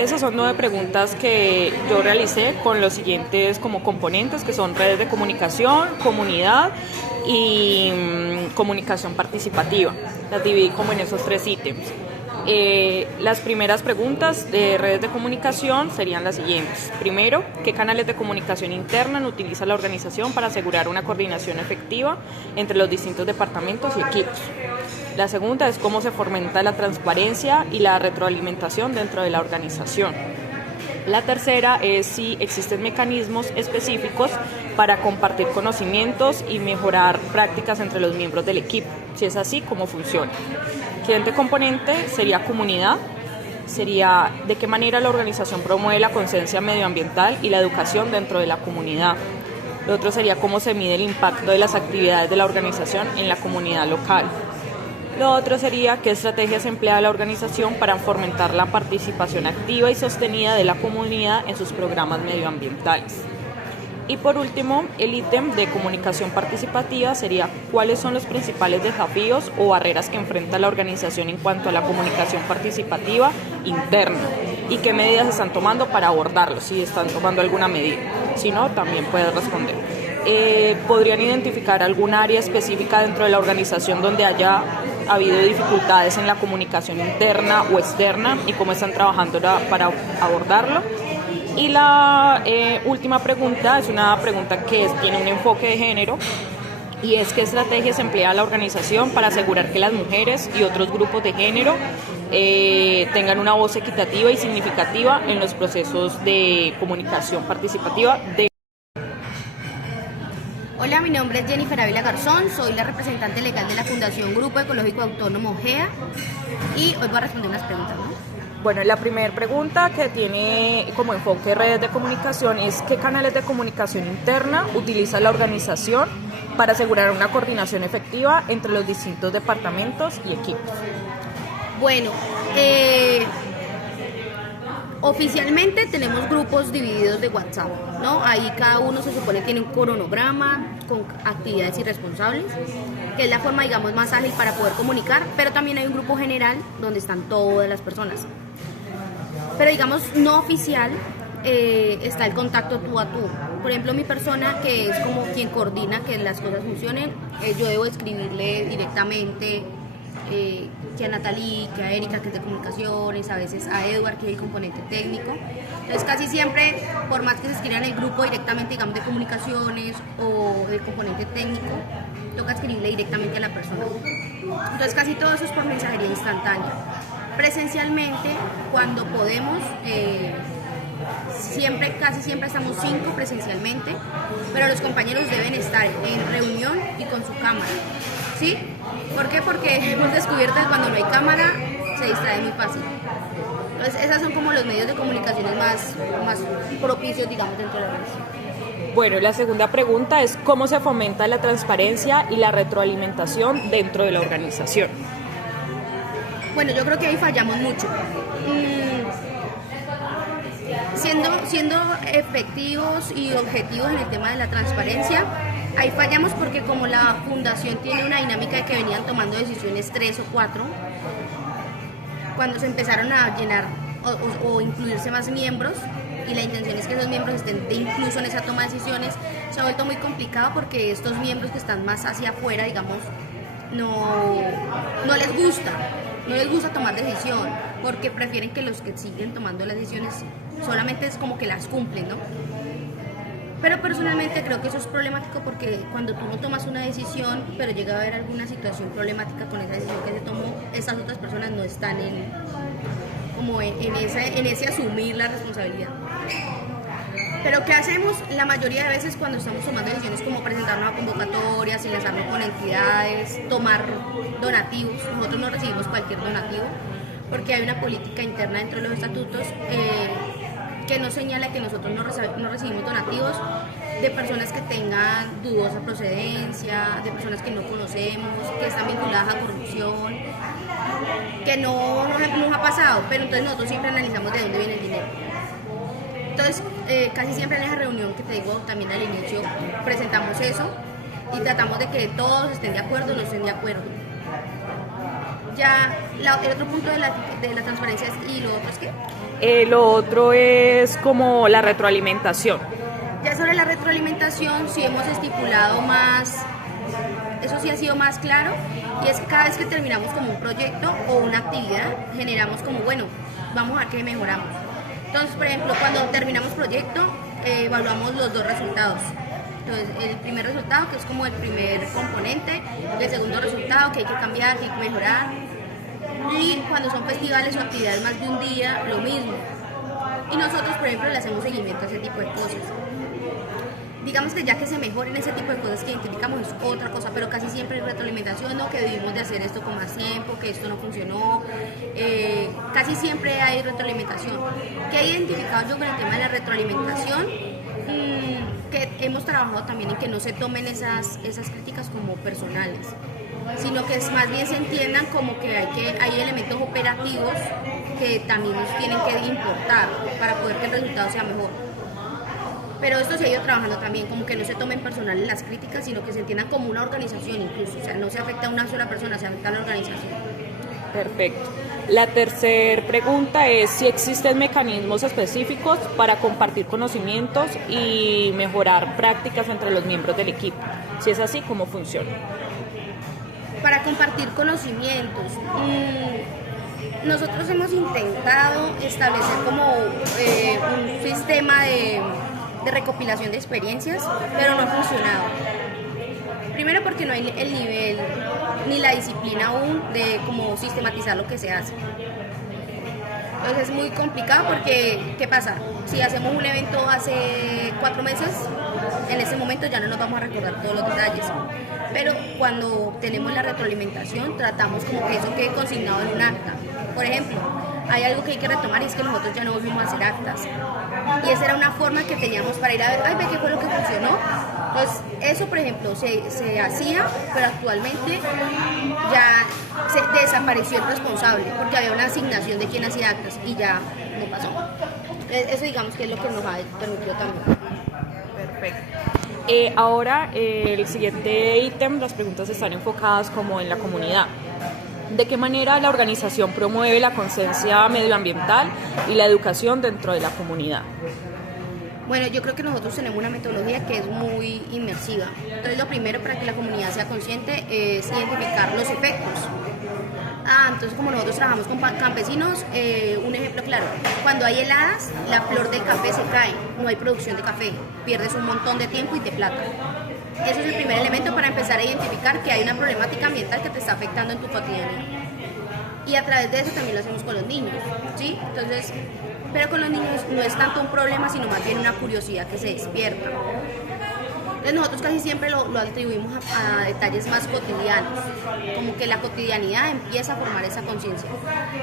Esas son 9 preguntas que yo realicé con los siguientes como componentes, que son redes de comunicación, comunidad y comunicación participativa. Las dividí como en esos 3 ítems. Las primeras preguntas de redes de comunicación serían las siguientes. Primero, ¿qué canales de comunicación interna utiliza la organización para asegurar una coordinación efectiva entre los distintos departamentos y equipos? La segunda es cómo se fomenta la transparencia y la retroalimentación dentro de la organización. La tercera es si existen mecanismos específicos para compartir conocimientos y mejorar prácticas entre los miembros del equipo. Si es así, ¿cómo funciona? El siguiente componente sería comunidad. Sería de qué manera la organización promueve la conciencia medioambiental y la educación dentro de la comunidad. Lo otro sería cómo se mide el impacto de las actividades de la organización en la comunidad local. Lo otro sería qué estrategias emplea la organización para fomentar la participación activa y sostenida de la comunidad en sus programas medioambientales. Y por último, el ítem de comunicación participativa sería cuáles son los principales desafíos o barreras que enfrenta la organización en cuanto a la comunicación participativa interna y qué medidas están tomando para abordarlo, si están tomando alguna medida. Si no, también puedes responder. ¿Podrían identificar algún área específica dentro de la organización donde haya habido dificultades en la comunicación interna o externa y cómo están trabajando para abordarlo? Y la última pregunta es una pregunta que tiene un enfoque de género y es qué estrategias emplea la organización para asegurar que las mujeres y otros grupos de género tengan una voz equitativa y significativa en los procesos de comunicación participativa de... Hola, mi nombre es Jennifer Ávila Garzón, soy la representante legal de la Fundación Grupo Ecológico Autónomo GEA y hoy voy a responder unas preguntas, ¿no? Bueno, la primera pregunta que tiene como enfoque redes de comunicación es ¿qué canales de comunicación interna utiliza la organización para asegurar una coordinación efectiva entre los distintos departamentos y equipos? Bueno, oficialmente tenemos grupos divididos de WhatsApp, ¿no? Ahí cada uno se supone tiene un cronograma con actividades y responsables, que es la forma, digamos, más ágil para poder comunicar, pero también hay un grupo general donde están todas las personas. Pero digamos, no oficial, está el contacto tú a tú. Por ejemplo, mi persona, que es como quien coordina que las cosas funcionen, yo debo escribirle directamente que a Natalie, que a Erika, que es de comunicaciones, a veces a Edward, que es el componente técnico. Entonces casi siempre, por más que se escriba en el grupo directamente, digamos, de comunicaciones o del componente técnico, toca escribirle directamente a la persona. Entonces casi todo eso es por mensajería instantánea. Presencialmente, cuando podemos, casi siempre estamos 5 presencialmente, pero los compañeros deben estar en reunión y con su cámara, ¿sí? ¿Por qué? Porque hemos descubierto que cuando no hay cámara se distrae muy fácil. Entonces esos son como los medios de comunicaciones más propicios, digamos, dentro de la organización. Bueno, la segunda pregunta es ¿cómo se fomenta la transparencia y la retroalimentación dentro de la organización? Bueno, yo creo que ahí fallamos mucho. Siendo efectivos y objetivos en el tema de la transparencia, ahí fallamos porque como la fundación tiene una dinámica de que venían tomando decisiones 3 o 4, cuando se empezaron a llenar o incluirse más miembros, y la intención es que esos miembros estén incluso en esa toma de decisiones, se ha vuelto muy complicado porque estos miembros que están más hacia afuera, digamos, no les gusta tomar decisión, porque prefieren que los que siguen tomando las decisiones solamente es como que las cumplen, ¿no? Pero personalmente creo que eso es problemático porque cuando tú no tomas una decisión, pero llega a haber alguna situación problemática con esa decisión que se tomó, esas otras personas no están en ese asumir la responsabilidad. Pero ¿qué hacemos la mayoría de veces cuando estamos tomando decisiones como presentar una convocatoria, enlazarnos con entidades, tomar donativos? Nosotros no recibimos cualquier donativo porque hay una política interna dentro de los estatutos que nos señala que nosotros no recibimos donativos de personas que tengan dudosa procedencia, de personas que no conocemos, que están vinculadas a corrupción, que no nos ha pasado, pero entonces nosotros siempre analizamos de dónde viene el dinero. Entonces, casi siempre en esa reunión que te digo también al inicio, presentamos eso y tratamos de que todos estén de acuerdo o no estén de acuerdo. Ya el otro punto de la transparencia es, ¿y lo otro es qué? Lo otro es como la retroalimentación. Ya sobre la retroalimentación sí hemos estipulado más, eso sí ha sido más claro, y es que cada vez que terminamos como un proyecto o una actividad, generamos como, bueno, vamos a ver qué mejoramos. Entonces, por ejemplo, cuando terminamos proyecto, evaluamos los dos resultados. Entonces, el primer resultado, que es como el primer componente, y el segundo resultado, que hay que cambiar, que hay que mejorar. Y cuando son festivales o actividades más de un día, lo mismo. Y nosotros, por ejemplo, le hacemos seguimiento a ese tipo de cosas. Digamos que ya que se mejoren ese tipo de cosas que identificamos es otra cosa, pero casi siempre es retroalimentación, ¿no? Que debimos de hacer esto con más tiempo, que esto no funcionó, casi siempre hay retroalimentación. ¿Qué he identificado yo con el tema de la retroalimentación? Que hemos trabajado también en que no se tomen esas críticas como personales, sino que más bien se entiendan como que hay elementos operativos que también nos tienen que importar para poder que el resultado sea mejor. Pero esto se ha ido trabajando también, como que no se tomen personales las críticas, sino que se entiendan como una organización incluso, o sea, no se afecta a una sola persona, se afecta a la organización. Perfecto. La tercera pregunta es si existen mecanismos específicos para compartir conocimientos y mejorar prácticas entre los miembros del equipo. Si es así, ¿cómo funciona? Para compartir conocimientos, nosotros hemos intentado establecer como un sistema de recopilación de experiencias, pero no ha funcionado. Primero porque no hay el nivel ni la disciplina aún de cómo sistematizar lo que se hace. Entonces es muy complicado porque, ¿qué pasa? Si hacemos un evento hace 4 meses, en ese momento ya no nos vamos a recordar todos los detalles. Pero cuando tenemos la retroalimentación, tratamos como que eso quede consignado en un acta. Por ejemplo, hay algo que hay que retomar y es que nosotros ya no volvimos a hacer actas. Y esa era una forma que teníamos para ir a ver, ve qué fue lo que funcionó. Entonces, eso, por ejemplo, se hacía, pero actualmente ya se desapareció el responsable, porque había una asignación de quién hacía actas y ya no pasó. Eso, digamos, que es lo que nos ha permitido también. Perfecto. Ahora, el siguiente ítem, las preguntas están enfocadas como en la comunidad. ¿De qué manera la organización promueve la conciencia medioambiental y la educación dentro de la comunidad? Bueno, yo creo que nosotros tenemos una metodología que es muy inmersiva. Entonces, lo primero para que la comunidad sea consciente es identificar los efectos. Entonces, como nosotros trabajamos con campesinos, un ejemplo claro, cuando hay heladas, la flor del café se cae, no hay producción de café, pierdes un montón de tiempo y de plata. Ese es el primer elemento para empezar a identificar que hay una problemática ambiental que te está afectando en tu cotidianidad. Y a través de eso también lo hacemos con los niños, ¿sí? Entonces, pero con los niños no es tanto un problema, sino más bien una curiosidad que se despierta. Entonces nosotros casi siempre lo atribuimos a detalles más cotidianos, como que la cotidianidad empieza a formar esa conciencia.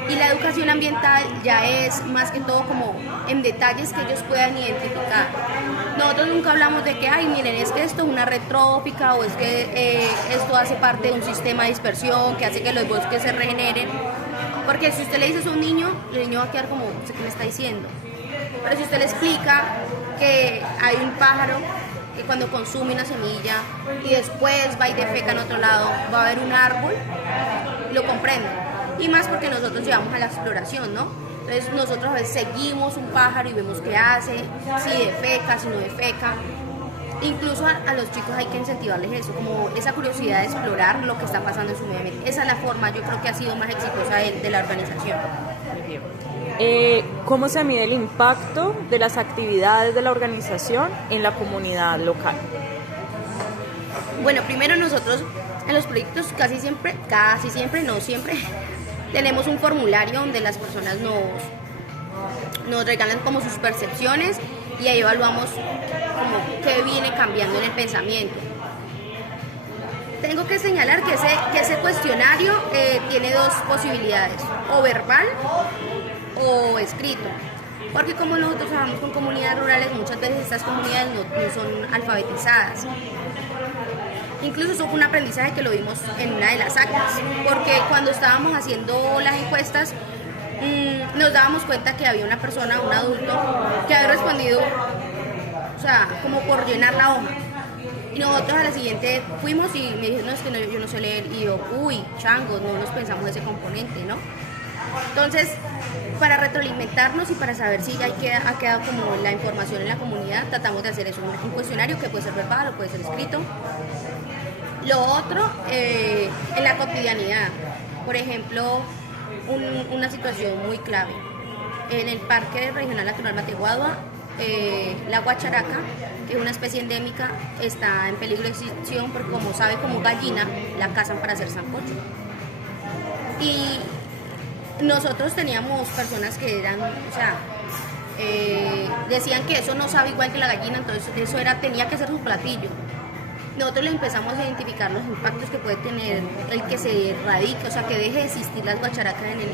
Y la educación ambiental ya es más que todo como en detalles que ellos puedan identificar. Nosotros nunca hablamos de que, ay, miren, es que esto es una red trófica o es que esto hace parte de un sistema de dispersión que hace que los bosques se regeneren. Porque si usted le dice eso a un niño, el niño va a quedar como, no sé qué me está diciendo. Pero si usted le explica que hay un pájaro que cuando consume una semilla y después va y defeca en otro lado, va a haber un árbol, lo comprende. Y más porque nosotros llevamos a la exploración, ¿no? Entonces nosotros a veces seguimos un pájaro y vemos qué hace, si defeca, si no defeca. Incluso a los chicos hay que incentivarles eso, como esa curiosidad de explorar lo que está pasando en su medio ambiente. Esa es la forma, yo creo que ha sido más exitosa de la organización. ¿Cómo se mide el impacto de las actividades de la organización en la comunidad local? Bueno, primero nosotros en los proyectos casi siempre, no siempre, tenemos un formulario donde las personas nos regalan como sus percepciones y ahí evaluamos como qué viene cambiando en el pensamiento. Tengo que señalar que ese cuestionario tiene dos posibilidades, o verbal o escrito, porque como nosotros trabajamos con comunidades rurales, muchas veces estas comunidades no son alfabetizadas. Incluso eso fue un aprendizaje que lo vimos en una de las actas, porque cuando estábamos haciendo las encuestas nos dábamos cuenta que había una persona, un adulto, que había respondido, o sea, como por llenar la hoja. Y nosotros a la siguiente fuimos y me dijeron, no, es que no, yo no sé leer. Y yo, uy, changos, no nos pensamos ese componente, ¿no? Entonces, para retroalimentarnos y para saber si ya ha quedado como la información en la comunidad, tratamos de hacer eso, un cuestionario que puede ser verbal o puede ser escrito. Lo otro, en la cotidianidad, por ejemplo, una situación muy clave. En el Parque Regional Natural Mateguadua, la guacharaca, que es una especie endémica, está en peligro de extinción porque, como sabe, como gallina, la cazan para hacer sancocho. Y nosotros teníamos personas que eran, o sea, decían que eso no sabe igual que la gallina, entonces eso tenía que ser su platillo. Nosotros le empezamos a identificar los impactos que puede tener el que se erradique, o sea, que deje de existir las guacharacas en el...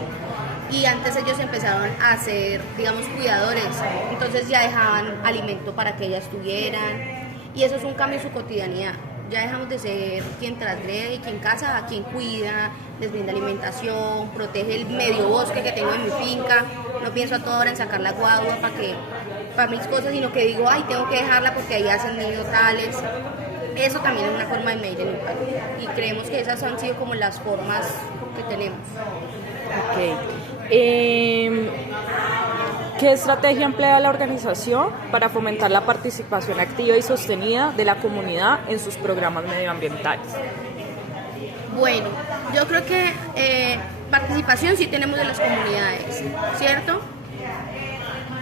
Y antes ellos empezaron a ser, digamos, cuidadores, entonces ya dejaban alimento para que ellas tuvieran, y eso es un cambio en su cotidianidad. Ya dejamos de ser quien transgrede y quien caza a quien cuida, les brinda alimentación, protege el medio bosque que tengo en mi finca. No pienso a toda hora en sacar la guagua para mis cosas, sino que digo, ay, tengo que dejarla porque ahí hacen nidos tales. Eso también es una forma de medir el impacto. Y creemos que esas han sido como las formas que tenemos. Ok. ¿Qué estrategia emplea la organización para fomentar la participación activa y sostenida de la comunidad en sus programas medioambientales? Bueno, yo creo que participación sí tenemos de las comunidades, ¿cierto?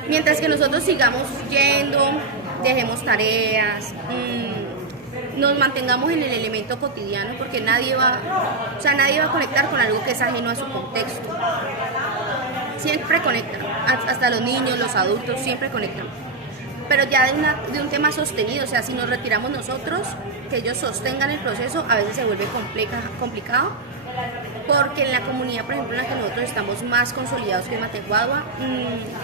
Mientras que nosotros sigamos yendo, dejemos tareas, nos mantengamos en el elemento cotidiano, porque nadie va a conectar con algo que es ajeno a su contexto. Siempre conectan, hasta los niños, los adultos, siempre conectan. Pero ya de un tema sostenido, o sea, si nos retiramos nosotros, que ellos sostengan el proceso, a veces se vuelve complicado, porque en la comunidad, por ejemplo, en la que nosotros estamos más consolidados que en Mateguadua,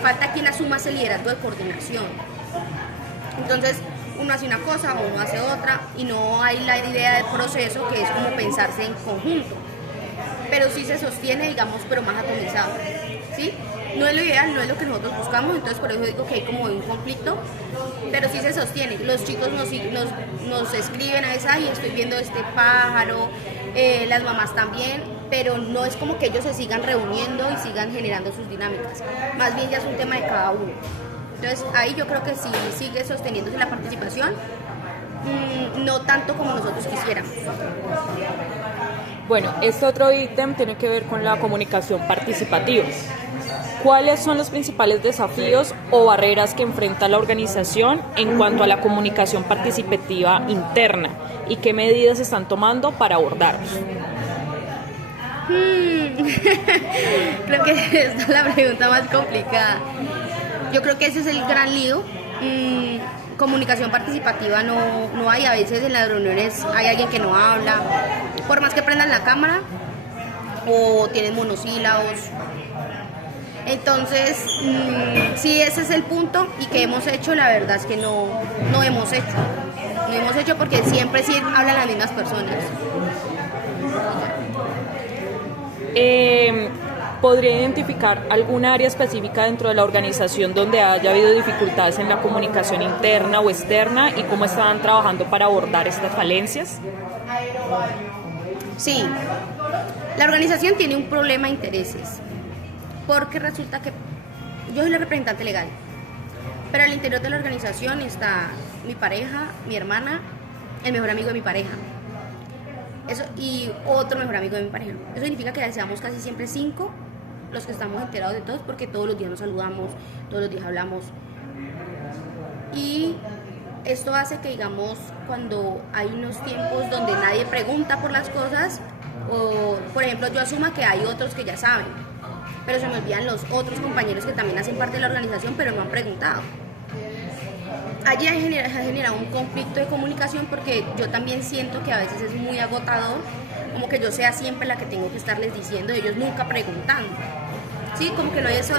falta quien asuma ese liderazgo de coordinación. Entonces, uno hace una cosa o uno hace otra, y no hay la idea del proceso, que es como pensarse en conjunto. Pero sí se sostiene, digamos, pero más atomizado, ¿sí? No es lo ideal, no es lo que nosotros buscamos, entonces por eso digo que hay como un conflicto, pero sí se sostiene. Los chicos nos escriben a veces, ay, estoy viendo este pájaro, las mamás también, pero no es como que ellos se sigan reuniendo y sigan generando sus dinámicas. Más bien ya es un tema de cada uno. Entonces ahí yo creo que sí sigue sosteniéndose la participación, no tanto como nosotros quisiéramos. Bueno, este otro ítem tiene que ver con la comunicación participativa. ¿Cuáles son los principales desafíos o barreras que enfrenta la organización en cuanto a la comunicación participativa interna y qué medidas están tomando para abordarlos? Creo que esta es la pregunta más complicada. Yo creo que ese es el gran lío. Comunicación participativa no hay. A veces en las reuniones hay alguien que no habla, por más que prendan la cámara, o tienen monosílabos. Entonces, sí, ese es el punto. Y que hemos hecho, la verdad es que no hemos hecho. No hemos hecho porque siempre sí hablan las mismas personas. ¿Podría identificar alguna área específica dentro de la organización donde haya habido dificultades en la comunicación interna o externa y cómo están trabajando para abordar estas falencias? Sí, la organización tiene un problema de intereses, porque resulta que yo soy la representante legal, pero al interior de la organización está mi pareja, mi hermana, el mejor amigo de mi pareja. Eso, y otro mejor amigo de mi pareja. Eso significa que seamos casi siempre 5 los que estamos enterados de todos, porque todos los días nos saludamos, todos los días hablamos. Y esto hace que, digamos, cuando hay unos tiempos donde nadie pregunta por las cosas, o por ejemplo yo asuma que hay otros que ya saben, pero se me olvidan los otros compañeros que también hacen parte de la organización, pero no han preguntado. Allí ha generado un conflicto de comunicación, porque yo también siento que a veces es muy agotador, como que yo sea siempre la que tengo que estarles diciendo, ellos nunca preguntando. Sí, como que no hay ese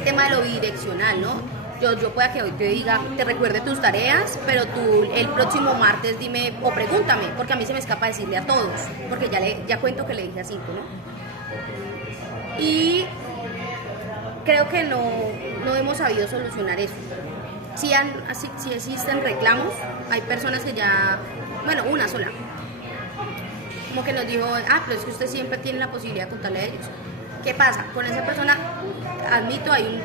tema de lo bidireccional, ¿no? Yo pueda que hoy te diga, te recuerde tus tareas, pero tú el próximo martes dime o pregúntame, porque a mí se me escapa decirle a todos, porque ya cuento que le dije a 5, ¿no? Y creo que no hemos sabido solucionar eso. sí existen reclamos, hay personas que ya, bueno, una sola, como que nos dijo, pero es que usted siempre tiene la posibilidad de contarle a ellos. ¿Qué pasa? Con esa persona, admito, hay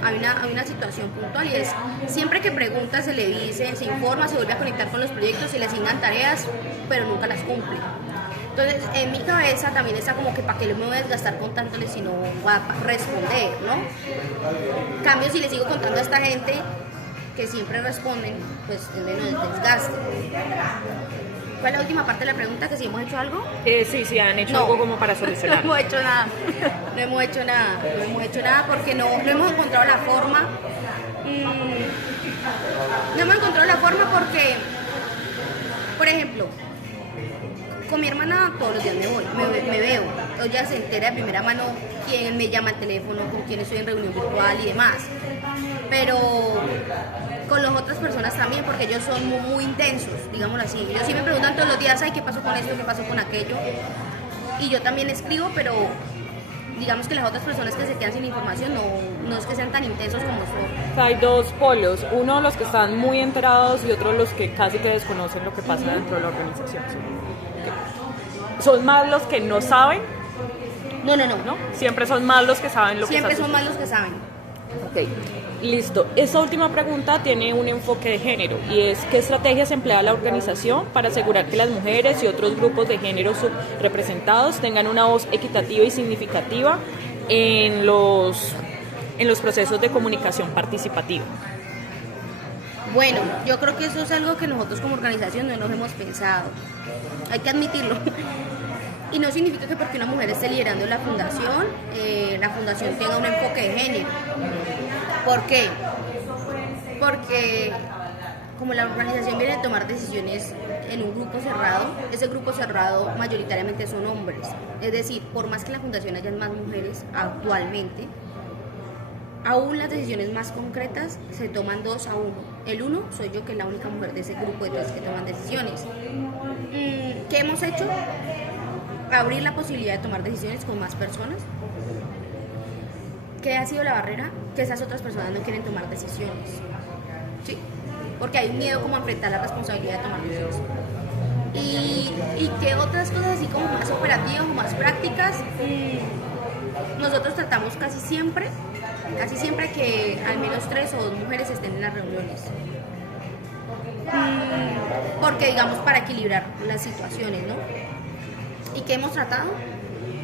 una situación puntual y es, siempre que pregunta se le dice, se informa, se vuelve a conectar con los proyectos, se le asignan tareas, pero nunca las cumple. Entonces, en mi cabeza también está como que para qué me voy a desgastar contándoles si no va a responder, ¿no? En cambio, si le sigo contando a esta gente que siempre responden, pues es menos desgaste. ¿Cuál es la última parte de la pregunta? ¿Que si hemos hecho algo? Sí, han hecho algo como para solucionar. No hemos hecho nada. No hemos hecho nada porque no hemos encontrado la forma. No hemos encontrado la forma porque, por ejemplo, con mi hermana todos los días me veo. Ella se entera de primera mano quién me llama al teléfono, con quién estoy en reunión virtual y demás. Pero con las otras personas también, porque ellos son muy intensos, digámoslo así. Ellos sí me preguntan todos los días, ¿qué pasó con esto? ¿Qué pasó con aquello? Y yo también escribo, pero digamos que las otras personas que se quedan sin información no es que sean tan intensos como son. Hay dos polos, uno los que están muy enterados y otro los que casi que desconocen lo que pasa dentro de la organización. ¿Son más los que no saben? No. Siempre son más los que saben lo que Siempre está son más los que saben. Ok, listo. Esta última pregunta tiene un enfoque de género y es ¿qué estrategias emplea la organización para asegurar que las mujeres y otros grupos de género subrepresentados tengan una voz equitativa y significativa en los procesos de comunicación participativa? Bueno, yo creo que eso es algo que nosotros como organización no nos hemos pensado. Hay que admitirlo. Y no significa que porque una mujer esté liderando la fundación tenga un enfoque de género. ¿Por qué? Porque como la organización viene a tomar decisiones en un grupo cerrado, ese grupo cerrado mayoritariamente son hombres. Es decir, por más que en la fundación haya más mujeres actualmente, aún las decisiones más concretas se toman 2 a 1. El 1 soy yo, que es la única mujer de ese grupo de 3 que toman decisiones. ¿Qué hemos hecho? Abrir la posibilidad de tomar decisiones con más personas. ¿Qué ha sido la barrera? Que esas otras personas no quieren tomar decisiones. ¿Sí? Porque hay un miedo como a enfrentar la responsabilidad de tomar decisiones. Y que otras cosas así como más operativas o más prácticas, nosotros tratamos casi siempre que al menos 3 o 2 mujeres estén en las reuniones. Porque digamos para equilibrar las situaciones, ¿no? ¿Y qué hemos tratado?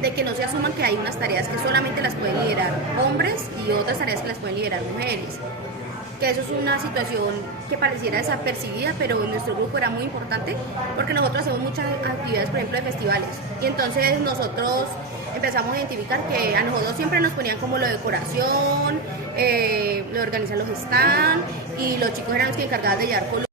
De que no se asuman que hay unas tareas que solamente las pueden liderar hombres y otras tareas que las pueden liderar mujeres. Que eso es una situación que pareciera desapercibida, pero en nuestro grupo era muy importante porque nosotros hacemos muchas actividades, por ejemplo, de festivales. Y entonces nosotros empezamos a identificar que a nosotros siempre nos ponían como lo de decoración, lo de organizar los stands, y los chicos eran los que encargaban de llevar columnas.